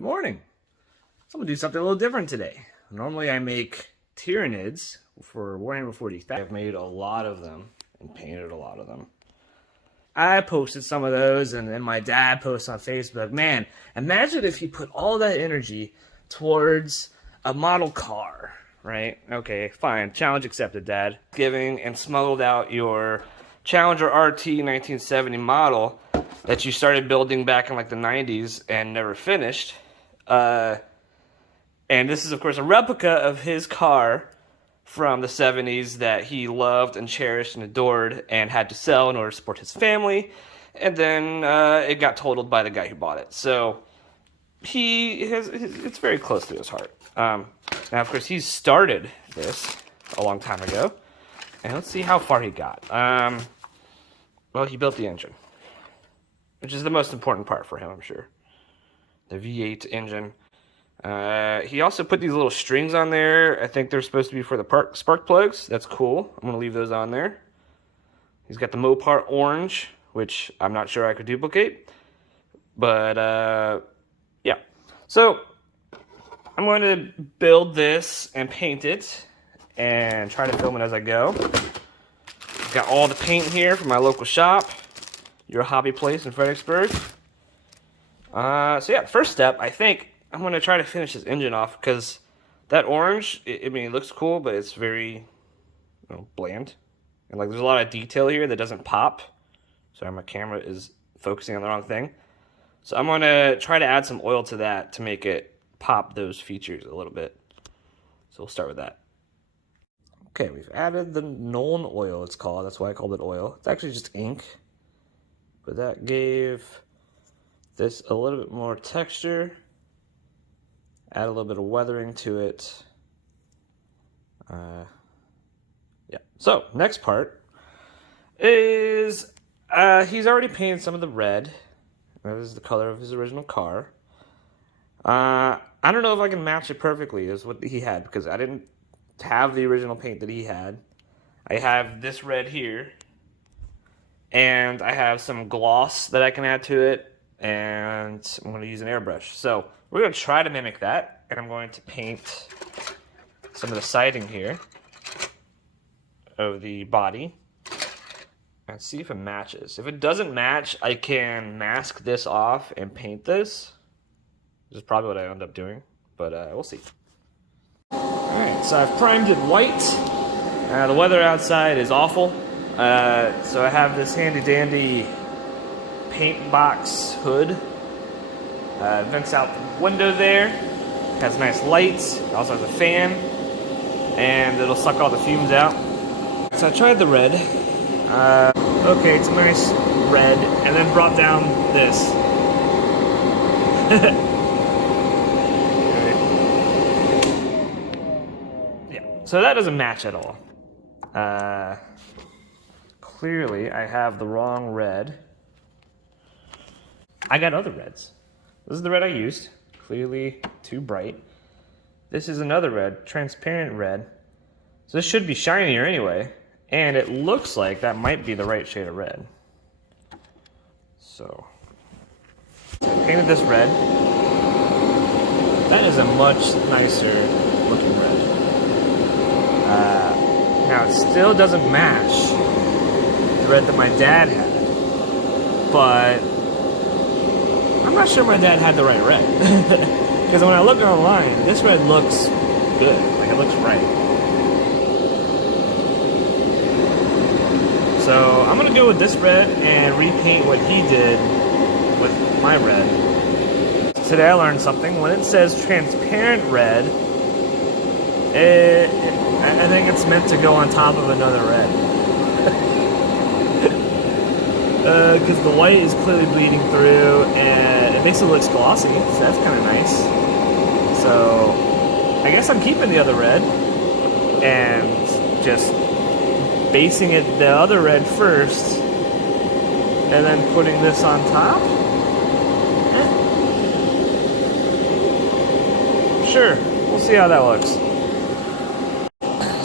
Good morning. So I'm going to do something a little different today. Normally I make Tyranids for Warhammer 40,000. I've made a lot of them and painted a lot of them. I posted some of those, and then my dad posted on Facebook, man, imagine if you put all that energy towards a model car, right? Okay, fine. Challenge accepted, Dad. Giving and smuggled out your Challenger RT 1970 model that you started building back in like the 90s and never finished. And this is, of course, a replica of his car from the 70s that he loved and cherished and adored and had to sell in order to support his family. And then it got totaled by the guy who bought it. So it's very close to his heart. Now, of course, he started this a long time ago. And let's see how far he got. Well, he built the engine, which is the most important part for him, I'm sure. The V8 engine. He also put these little strings on there. I think they're supposed to be for the spark plugs. That's cool. I'm going to leave those on there. He's got the Mopar orange, which I'm not sure I could duplicate. But, yeah. So, I'm going to build this and paint it and try to film it as I go. Got all the paint here from my local shop, Your Hobby Place in Fredericksburg. So yeah, first step, I think I'm going to try to finish this engine off because that orange, I mean, it looks cool, but it's very, bland. And like, there's a lot of detail here that doesn't pop. Sorry, my camera is focusing on the wrong thing. So I'm going to try to add some oil to that to make it pop those features a little bit. So we'll start with that. Okay, we've added the Nuln oil, it's called. That's why I called it oil. It's actually just ink. But that gave this a little bit more texture. Add a little bit of weathering to it. Yeah. So, next part is he's already painted some of the red. That is the color of his original car. I don't know if I can match it perfectly as what he had because I didn't have the original paint that he had. I have this red here, and I have some gloss that I can add to it, and I'm going to use an airbrush. So we're going to try to mimic that, and I'm going to paint some of the siding here of the body and see if it matches. If it doesn't match, I can mask this off and paint this. This is probably what I end up doing, but we'll see. Alright, so I've primed it white. The weather outside is awful. So I have this handy dandy paint box hood. Vents out the window there. Has nice lights. It also has a fan. And it'll suck all the fumes out. So I tried the red. Okay, it's a nice red. And then brought down this. So that doesn't match at all. Clearly, I have the wrong red. I got other reds. This is the red I used. Clearly too bright. This is another red, transparent red. So this should be shinier anyway. And it looks like that might be the right shade of red. So, I painted this red. That is a much nicer looking red. Now it still doesn't match the red that my dad had, but I'm not sure my dad had the right red. Because when I look online, this red looks good, like it looks right. So I'm gonna go with this red and repaint what he did with my red. Today I learned something. When it says transparent red, I think it's meant to go on top of another red. Because the white is clearly bleeding through, and it makes it look glossy, so that's kind of nice. So, I guess I'm keeping the other red, and just basing it the other red first, and then putting this on top. Sure, we'll see how that looks.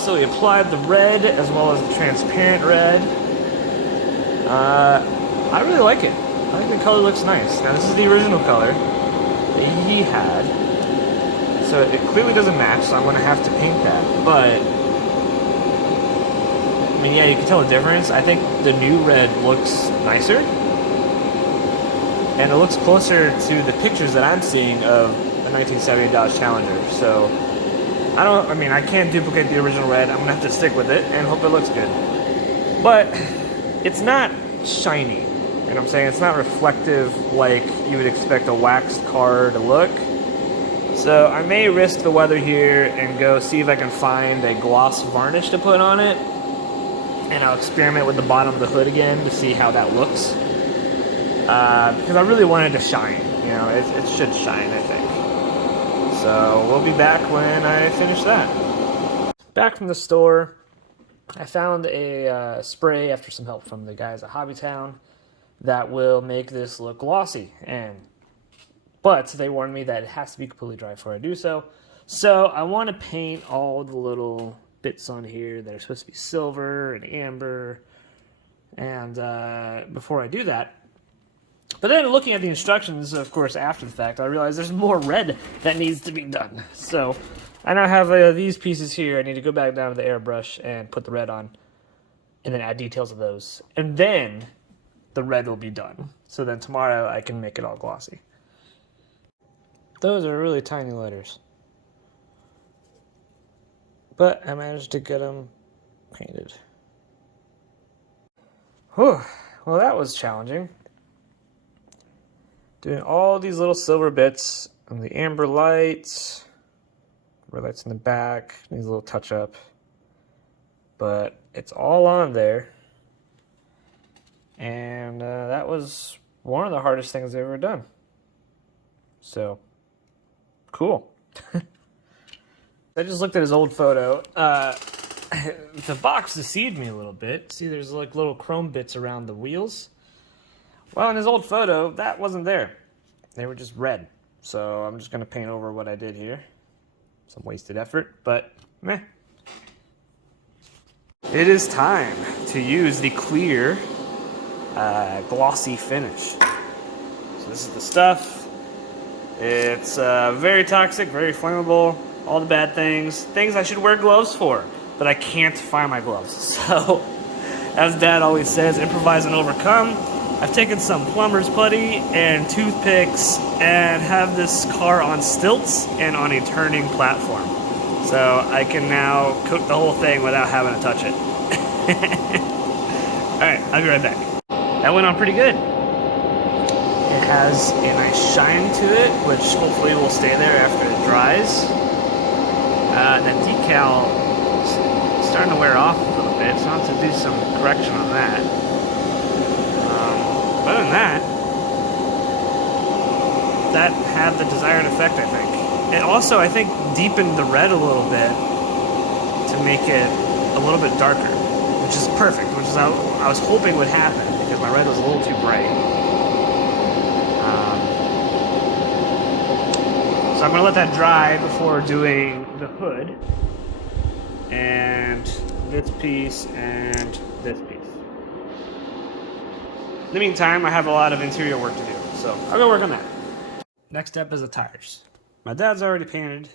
So we applied the red as well as the transparent red. I really like it. I think the color looks nice. Now this is the original color. that he had. So it clearly doesn't match, so I'm going to have to paint that. But, I mean, yeah, you can tell the difference. I think the new red looks nicer. And it looks closer to the pictures that I'm seeing of the 1970 Dodge Challenger. So, I can't duplicate the original red. I'm going to have to stick with it and hope it looks good. But it's not shiny. You know what I'm saying? It's not reflective like you would expect a waxed car to look. So I may risk the weather here and go see if I can find a gloss varnish to put on it. And I'll experiment with the bottom of the hood again to see how that looks. Because I really wanted to shine. You know, it should shine, I think. So we'll be back when I finish that. Back from the store, I found a spray after some help from the guys at Hobbytown that will make this look glossy. But they warned me that it has to be completely dry before I do so. So I want to paint all the little bits on here that are supposed to be silver and amber. And before I do that. But then looking at the instructions, of course, after the fact, I realized there's more red that needs to be done. So I now have these pieces here. I need to go back down to the airbrush and put the red on. And then add details of those. And then the red will be done. So then tomorrow I can make it all glossy. Those are really tiny letters. But I managed to get them painted. Whew. Well, that was challenging. Doing all these little silver bits and the amber lights. Red lights in the back. Needs a little touch up. But it's all on there. And that was one of the hardest things I've ever done. So, cool. I just looked at his old photo. The box deceived me a little bit. See, there's like little chrome bits around the wheels. Well, in his old photo, that wasn't there. They were just red. So I'm just going to paint over what I did here. Some wasted effort, but meh. It is time to use the clear, glossy finish. So this is the stuff. It's very toxic, very flammable, all the bad things I should wear gloves for, but I can't find my gloves. So, as Dad always says, improvise and overcome. I've taken some plumber's putty and toothpicks and have this car on stilts and on a turning platform. So I can now cook the whole thing without having to touch it. Alright, I'll be right back. That went on pretty good. It has a nice shine to it, which hopefully will stay there after it dries. That decal is starting to wear off a little bit, so I'll have to do some correction on that. Other than that had the desired effect, I think. It also, I think, deepened the red a little bit to make it a little bit darker, which is perfect, which is I was hoping would happen because my red was a little too bright. So I'm going to let that dry before doing the hood and this piece and this piece. In the meantime, I have a lot of interior work to do, so I'll go work on that. Next step is the tires. My dad's already painted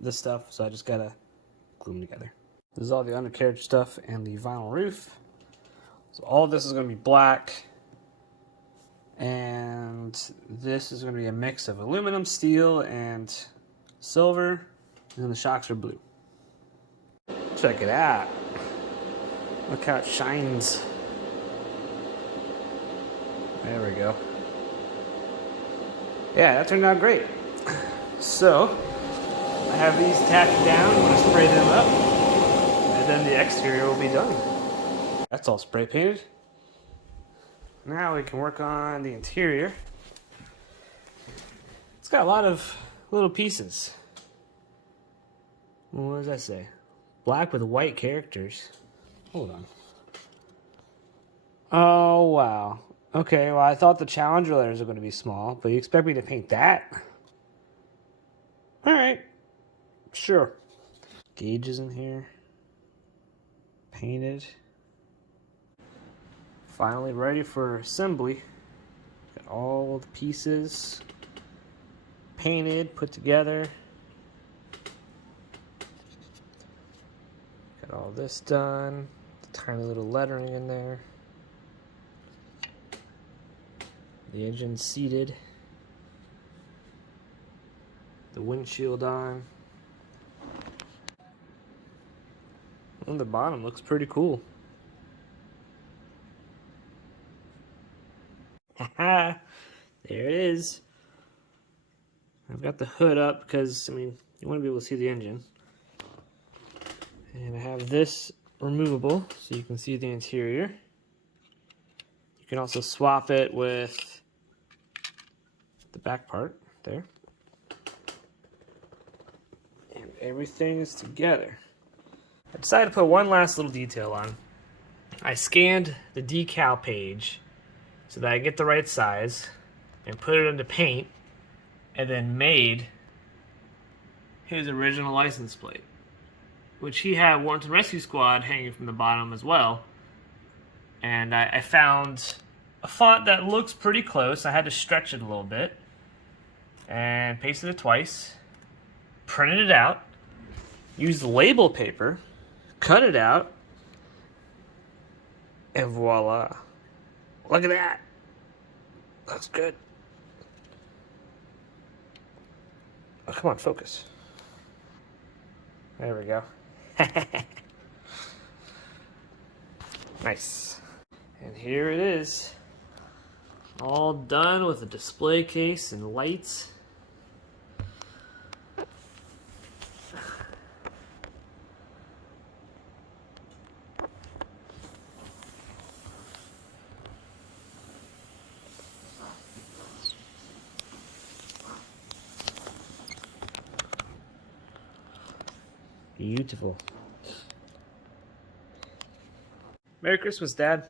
this stuff, so I just gotta glue them together. This is all the undercarriage stuff and the vinyl roof. So all of this is gonna be black. And this is gonna be a mix of aluminum, steel, and silver. And then the shocks are blue. Check it out. Look how it shines. There we go. Yeah, that turned out great. So, I have these tacked down. I'm going to spray them up. And then the exterior will be done. That's all spray painted. Now we can work on the interior. It's got a lot of little pieces. What does that say? Black with white characters. Hold on. Oh, wow. Okay, well, I thought the Challenger letters were going to be small, but you expect me to paint that? Alright. Sure. Gauges in here. Painted. Finally ready for assembly. Got all the pieces painted, put together. Got all this done. Tiny little lettering in there. The engine seated. The windshield on. And the bottom looks pretty cool. Haha, there it is. I've got the hood up because, I mean, you want to be able to see the engine. And I have this removable so you can see the interior. You can also swap it with the back part there. And everything is together. I decided to put one last little detail on. I scanned the decal page so that I get the right size and put it into paint and then made his original license plate, which he had Warrenton Rescue Squad hanging from the bottom as well. And I found a font that looks pretty close. I had to stretch it a little bit and pasted it twice, printed it out, used label paper, cut it out, and voila. Look at that. Looks good. Oh, come on, focus. There we go. Nice. And here it is. All done with a display case and lights. Beautiful. Merry Christmas, Dad.